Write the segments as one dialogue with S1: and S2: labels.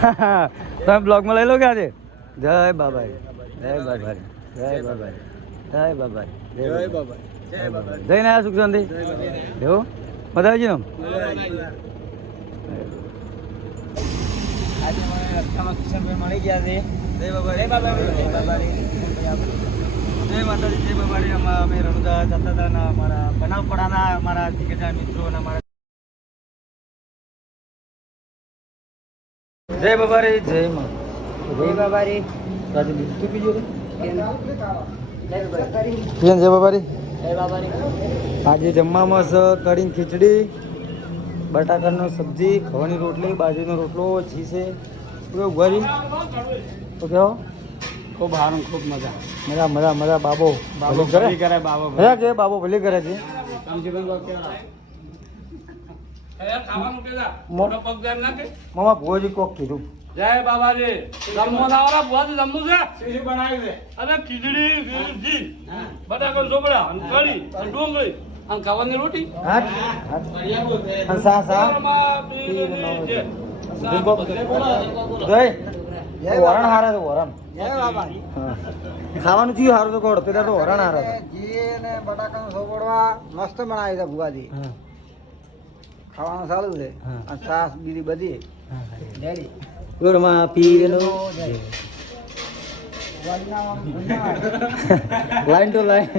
S1: તમે બ્લોગમાં લઈ લો કે આજે જય બાબા જય બાબા જય બાબા જય બાબા જય બાબા જઈને આવ્યા સુખ શાંતિ એવું મજા આવી ગઈ આજે મને રસ્તામાં કિશનભાઈ મળી ગયા છે જય બાબા જય બાબા જય બાબા જય માતાજી જય બાબા અમે રમતા જતા હતા ને અમારા બનાવપડાના અમારા ટિકિટના મિત્રો અને અમારા જય બાબા રે જય માં. જય બાબા રે રાજુ તું બીજું કેમ? જય
S2: બાબારી.
S1: આજે જમવામાં છે કઢી ખીચડી બટાકાનો સબ્જી ખવાની રોટલી બાજરીનો રોટલો છીસે છે કેવું ભરી? તો કેવો?
S2: ખૂબ આનંદ ખૂબ મજા.
S1: મજા મજા મજા બાબો.
S2: બાબો
S1: ભલે
S2: કરે બાબો
S1: હે કે બાબો ભલે કરે છે. મામા ભુવાજી કોક કીધું.
S2: જય બાબાજી. જમવા વાળા બુઆજી જમવું છે? સીધી બનાવી દે. અરે ખીચડી વીરજી બટાકા ચોપડા અને કઢી અને ડુંગળી. અને ખાવાની રોટી?
S1: હા. હા. સા સા. જય વરણ હારા છે વરણ. ખાવાનું થયું હારું તો કોડ પેલા તો વરણ હારા છે.
S3: ઘી ને બટાકાનો સોપડવા મસ્ત બનાવી દે ભુવાજી.
S1: હા.
S3: ખાવાનું સારું છે. અને છાસ બીજી બધી. રેડી
S1: ગુરમાં પીરનો લાઈન તો લાઈન.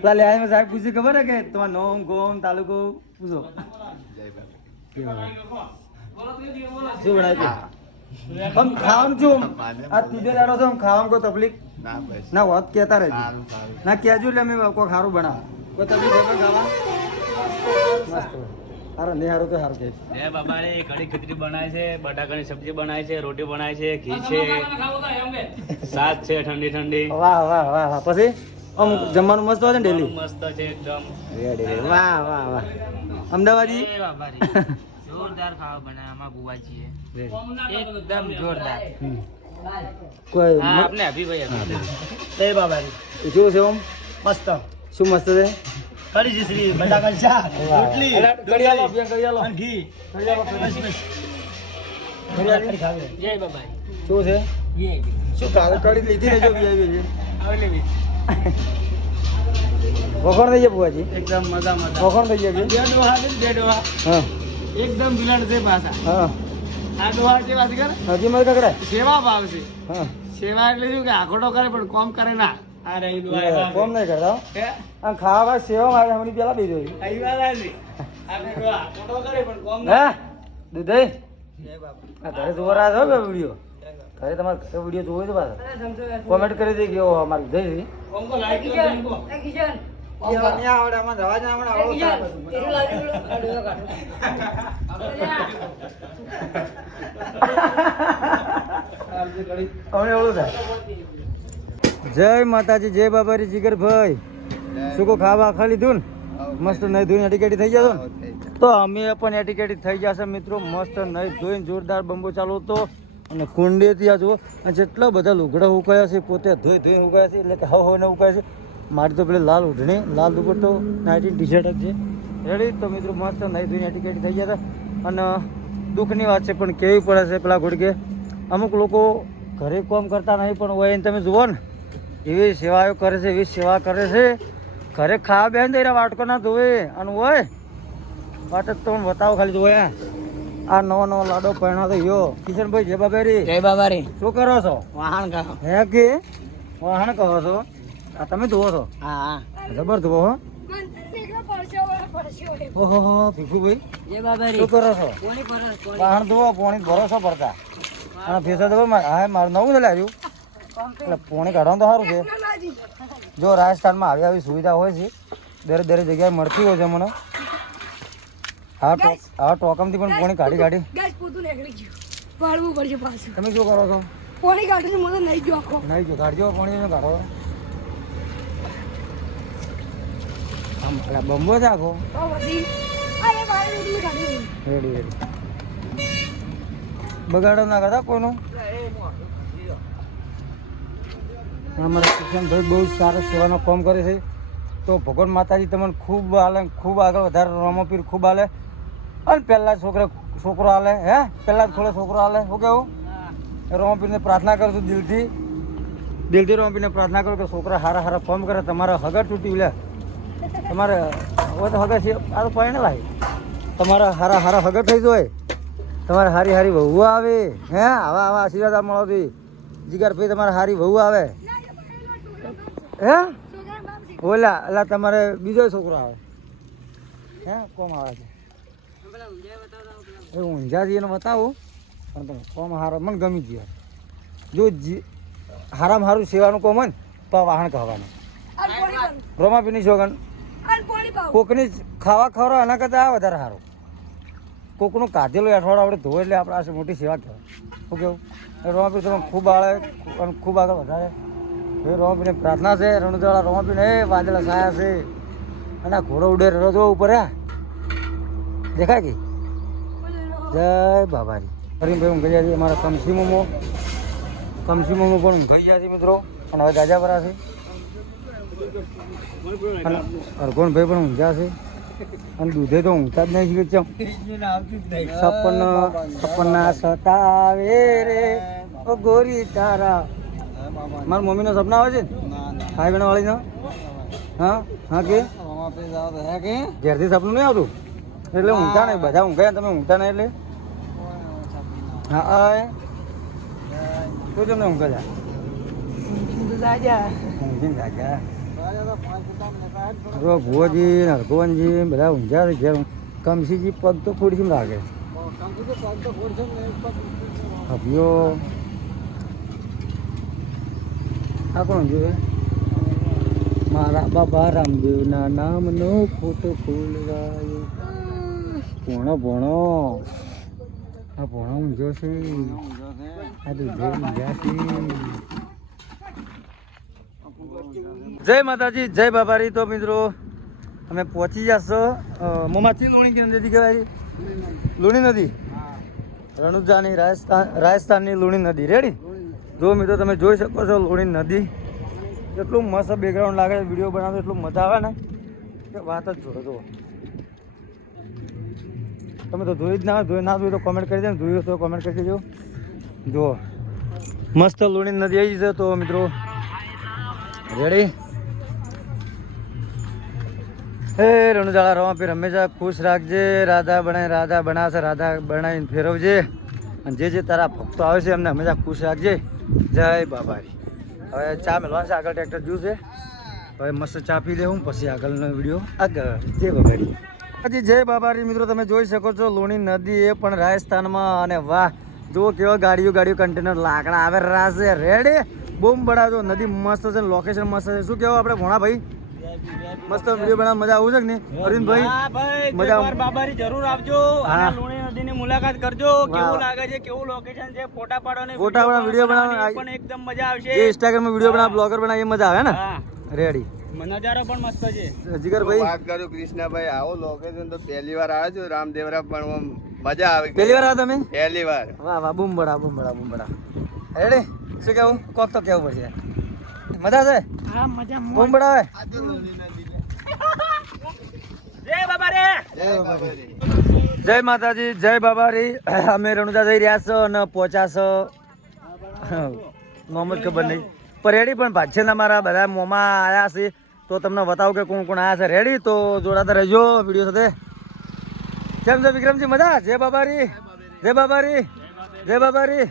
S1: પેલા લે સાહેબ પૂછી ખબર હે કે તમારું નોમ ગોમ તાલુકો? પૂછો. શું બનાવ્યું આમ ખાવાનું છું આ ત્રીજો દાડો છે ખાવામાં કોઈ તકલીફ? ના હોત કહેતા રહેજો. ના કહેજો એટલે અમે કોઈ ખારું બનાવ કોઈ તકલીફ ખાવા. મસ્ત. સારું નહીં સારું તો સારું કે.
S4: જય બાબા રે ઘણી ખીચડી બનાય છે બટાકાની સબ્જી બનાય છે રોટી બનાય છે ઘી છે. સાસ છે ઠંડી ઠંડી.
S1: વાહ વાહ વાહ વાહ. પછી? આમ જમવાનું મસ્ત હોય ને ડેલી
S4: મસ્ત છે એકદમ.
S1: વાહ વાહ વાહ. અમદાવાદી?
S2: જોરદાર ખાવા બનાવ્યા આમાં બુઆજીએ એકદમ જોરદાર.
S1: કોઈ
S2: આપણે અભિભાઈ
S1: જય બાબાજી શું છે ઓમ?
S2: મસ્ત.
S1: શું મસ્ત છે?
S2: કઢી ખીચડી બટાકા શાક રોટલી
S1: કઢી આલો.
S2: અને ઘી.
S1: બસ બસ. કઢી આલી.
S2: જય બાબા
S1: શું છે?
S2: યે
S1: શું તારે કઢી લીધી ને જો VIP આવી
S2: આવે લેવી.
S1: વખણ થઈ જાય બુઆજી
S2: એકદમ મજા મજા.
S1: વખણ થઈ જાય
S2: બે ડોહા છે ને, બે ડોહા.
S1: હા.
S2: એકદમ બિલાડ છે પાછા.
S1: હા.
S2: આ ડોહા છે વાત કર
S1: હજી મત કકડે
S2: સેવા ભાવ છે.
S1: હા.
S2: સેવા એટલે શું કે આખોટો કરે પણ કોમ કરે ના.
S1: કોમ નહીં કરતા હો. ખાવા સેવા મારે હમણાં પેલા બે
S2: કોમ
S1: હે? દૂધઈ આ ઘરે જોવા રહ્યા છો વીડિયો? ઘરે તમારે ઘરે વીડિયો જોવો છે પાછા? કોમેન્ટ કરી દે કે ઓ અમારે જઈ
S2: કોમ કો લાઈક કરી દે કોમ.
S3: એવા નહીં આવડે આમાં રવા જ આવડું સારું બધું.
S1: અમને ઓળું થાય. જય માતાજી જય બાબારી જીગરભાઈ શું કો ખાવા ખા લીધું ને મસ્ત નહીં ધોઈને એટીકેટી થઈ જશો ને? તો અમે પણ એટીકેટી થઈ જશે મિત્રો. મસ્ત નહીં ધોઈને જોરદાર બંબો ચાલુ હતો. અને કુંડેથી આ જુઓ અને જેટલા બધા લુગડા ઉકાયા છે પોતે ધોઈ ધોઈને ઉકાયા છે એટલે કે હવ હવને ઉકાયા છે. મારી તો પેલી લાલ ઉઢણી લાલ દુપટ્ટો નાઇટી ટી શર્ટ જ છે. રેડી તો મિત્રો મસ્ત નહીં ધોઈને એટીકેટી થઈ ગયા હતા. અને દુઃખની વાત છે પણ કેવી પડે છે પેલા ઘોડકે? અમુક લોકો ઘરે કામ કરતા નહીં પણ હોય એને તમે જુઓ ને. એવી સેવાઓ કરે છે એવી સેવા કરે છે. ઘરે ખાવા બેન તો વાટકો ના ધોવે અને હોય વાટ તમે તો બતાવો ખાલી જોવે. આ નવો નવો લાડો પહેણો તો યો. કિશનભાઈ જય બાબેરી.
S2: જય બાબા રે
S1: શું કરો છો?
S2: વાહણ કહો
S1: હે કે? વાહણ કહો છો? આ તમે ધોવો છો?
S2: હા.
S1: જબર ધોવો હો. ઓહો હો ભીખુભાઈ.
S2: જય બાબા
S1: શું કરો છો? વાહણ ધોવો પોણી ભરોસો ભરતા અને ફેસા ધોવો હા મારું નવું છે લાગ્યું એટલે પોણી કાઢવાનું તો સારું છે. જો રાજસ્થાનમાં આવી આવી સુવિધા હોય છે દરેક દરેક જગ્યાએ મળતી હોય છે મને. હા ટોક હા ટોકમથી પણ પોણી કાઢી કાઢી. તમે શું કરો છો?
S5: પોણી કાઢી મને નહીં જો
S1: નહીં જો કાઢજો પોણી કાઢો. આમ બંબો છે આખો. રેડી રેડી બગાડો ના કરતા કોઈનું? અમારા કિશનભાઈ બહુ સારા સેવાનો કામ કરે છે. તો ભગવાન માતાજી તમને ખૂબ હાલે ખૂબ આગળ વધારે રામપીર ખૂબ હાલે અને પહેલાં છોકરા, છોકરો હાલે હે? પહેલાં જ થોડો છોકરો હાલે શું કેવું પીરને પ્રાર્થના કરું છું દિલથી. દિલથી રોમપીને પ્રાર્થના કરું કે છોકરા હારા હારા ફોર્મ કરે, તમારા હગર તૂટી લે. તમારે હવે તો હગર છે, આ તો પાણી લાગે. તમારા હારા હારા હગર થઈ જાય. તમારે હારી હારી વહુ આવે, હે? આવા આવા આશીર્વાદ આ મળો થી જીગર ભાઈ તમારે હારી વહુ આવે. હે? ઓલા, અલા તમારે બીજો છોકરો આવે. હે? કોમ આવે છે? એ ઊંઝાજી એને બતાવું, પણ તમે કોમ હારો, મને ગમી ગયો જો હારામ હારું સેવાનું કોમ ને, તો વાહન કહેવાનું
S5: રોમા
S1: પીની છોગન કોકની ખાવા ખવરો એના કરતાં આ વધારે સારું કોકનું કાઢેલું અઠવાડિયું આપણે ધોઈ એટલે આપણે આ મોટી સેવા કહેવાય શું કેવું? રોમા રોમાપી તમે ખૂબ આળે, અને ખૂબ આગળ વધારે. એ રોમાપીને પ્રાર્થના છે રણુદાળા રોમપીને એ વાદળા સાયા છે. અને ઘોડો ઉડે રજો ઉપર, હે. દેખાય કે? જય બાબારી. હરીમભાઈ હું ગયા છીએ અમારા કમસી મોમો. કમસી પણ હું ગયા છીએ મિત્રો. અને હવે ગાજા પરા છે. અને અરગોણભાઈ પણ ઊંઘ્યા છે. અને દૂધે તો ઊંઘતા જ નહીં છે ચમ સપન સપના સતાવે રે. ગોરી તારા. મારા મમ્મીનો સપના આવે છે? ને ભાઈ બહેન વાળીનો? હા? હા કે? ઘેરથી સપનું નહીં આવતું? એટલે ઊંઘતા નહીં બધા ઊંઘાય તમે ઊંઘતા નહીં એટલે? હા હા શું તમને ઊંઘે છે ભુવજી ને હરગોવનજી બધા ઊંઝા છે ઘેર. કમસીજી પગ તો ખોડી લાગે. અભિયો. આ કોણ જોયે મારા બાબા રામદેવના નામનો ફોટો ફૂલવાયો ભણો ભણો. આ ભણો ઊંઝો છે. આ દૂધે ઊંઝા છે. જય માતાજી, જય બાબારી. તો મિત્રો, અમે પહોંચી જશો મોમાંથી લુણી નદી કહેવાય? લુણી નદી? રણુજાની રાજસ્થાન, રાજસ્થાનની લુણી નદી. રેડી જો મિત્રો તમે જોઈ શકો છો લોણી નદી એટલું મસ્ત બેકગ્રાઉન્ડ લાગે છે વીડિયો બનાવતો એટલું મજા આવે ને. કે વાત જ જોડો જુઓ. તમે તો જોઈ જ ના જોઈ ના જોયું તો કોમેન્ટ કરી દે ને, જોયું તો કોમેન્ટ કરી દેજો. જુઓ. મસ્ત લોણી નદી આવી છે, તો મિત્રો રેડી હે, રણુજાળા રવા પીર હંમેશા ખુશ રાખજે, રાધા બનાય રાધા બનાવશે રાધા બનાવીને ફેરવજે. અને જે જે તારા ભક્તો આવે છે, એમને હંમેશા ખુશ રાખજે. જય બાબારી. હવે ચા મેળવા છે, આગળ ટ્રેક્ટર જ્યુ છે. હવે મસ્ત ચા પી લેવું પછી આગળનો વીડિયો આગળ. જય બાબારી. હાજી જય બાબારી. મિત્રો, તમે જોઈ શકો છો, લુણી નદી એ પણ રાજસ્થાનમાં અને વાહ, જુઓ કેવા ગાડીઓ ગાડીઓ કન્ટેનર લાકડા આવે રાજે રેડે. બૂમ બનાવજો નદી મસ્ત છે લોકેશન મસ્ત છે. શું કહેવાય આપણે ભોણા ભાઈ મસ્ત વીડિયો બનાવવા મજા આવું છે કે નહીં? અરવિંદભાઈ મજા
S4: બાબારી જરૂર આવજો.
S1: હા.
S4: લુણી નદીની મુલાકાત કરજો. કેવું લાગે છે કેવું લોકેશન છે ફોટા પાડવાની
S1: ફોટા પાડો વીડિયો
S4: બનાવ પણ એકદમ મજા આવશે.
S1: જે ઇન્સ્ટાગ્રામમાં વીડિયો બનાવ બ્લોગર બનાવ એ મજા આવે ને? રેડી
S4: નજારો પણ મસ્ત છે.
S1: જીગરભાઈ?
S3: વાત કૃષ્ણભાઈ આવો લોકેશન તો પહેલી વાર આવ્યો છું રામદેવરા પણ મજા આવે.
S1: પહેલી વાર આવ્યા તમે?
S3: પહેલી વાર.
S1: વાહ વાહ બૂમ બડા બૂમ બડા બૂમ બડા રેડી શું કેવું કોક તો કેવું પડશે. મજા છે?
S5: હા મજા
S1: બૂમ બડા આવે
S4: જય બાબા રે.
S1: જય માતાજી જય બાબારી. અમે રણુજા જઈ રહ્યા છો અને પહોંચ્યા છો. મોહમ્મદ ખબર નહીં. પણ રેડી પણ પાછળના મારા બધા મોમાં આવ્યા છે. તો તમને બતાવું કે કોણ કોણ આવ્યા છે. રેડી તો જોડાતા રહેજો વીડિયો સાથે. કેમ છે વિક્રમજી? મજા? જય બાબા રી જય બાબા રી જય બાબા રી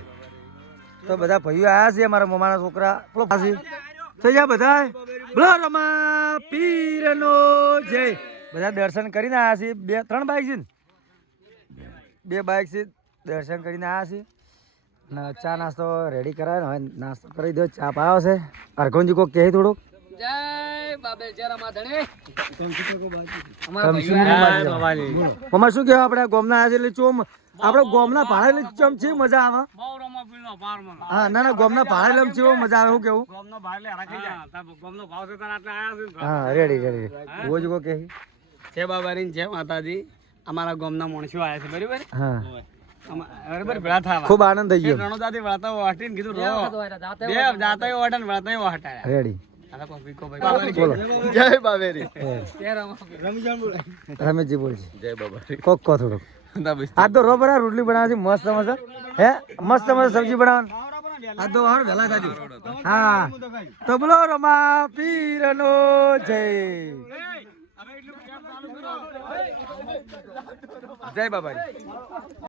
S1: તો બધા ભાઈઓ આવ્યા છે મારા મોમાના છોકરા. પેલો પાસી થઈ ગયા બધા બોલો રમા પીરનો જય. બધા દર્શન કરીને આવ્યા છે. બે ત્રણ બાઈક છે ને? બે બાઇક છે. દર્શન કરીને આવ્યા છે. અને ચા નાસ્તો રેડી કરાવે હવે નાસ્તો કરી દો. ચા પાવ છે. અરકોનજી કોક કહે થોડુંક. મમ્મા શું કહેવા આપણે ગોમના આવ્યા છે એટલે ચોમ આપણે ગોમના ભાડે એટલે ચમ છે મજા આવે. હા ના ના ગોમના ભાડે એટલે ચેવો મજા આવે શું કેવું?
S4: ગોમનો બહાર લે રાખી જાય. ગોમનો ભાવ છે તાર આટલા આયા છે
S1: હા રેડી રેડી રોજ કો કહે
S2: જય બાબારી જય માતાજી. અમારા ગામના માણસો આવ્યા છે બરાબર?
S1: હા.
S2: બરાબર ભેળા થવા.
S1: ખૂબ આનંદ થઈ ગયો.
S2: રણોદાથી વાટીને કીધું રો. બે જાતા
S1: રેડી બોલો
S3: જય. બાબેરી.
S1: રમેશજી બોલજી
S3: જય બાબા
S1: કોક કો થોડુંક. આ તો રોબર રોટલી બનાવે છે, મસ્ત મસ્ત. હે, મસ્ત મસ્ત સબ્જી બનાવ આ તો હાર, વહેલા થાજો હા. તો બોલો, રમા પીરનો જય. જય બાબાજી.